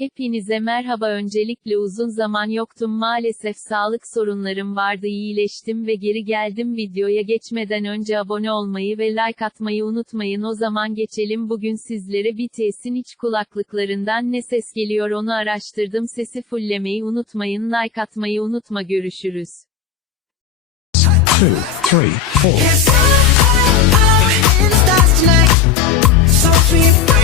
Hepinize merhaba. Öncelikle uzun zaman yoktum maalesef, sağlık sorunlarım vardı, iyileştim ve geri geldim. Videoya geçmeden önce abone olmayı ve like atmayı unutmayın. O zaman geçelim. Bugün sizlere BTS'in iç kulaklıklarından ne ses geliyor onu araştırdım. Sesi fulllemeyi unutmayın, like atmayı unutma. Görüşürüz. 2, 3, 4.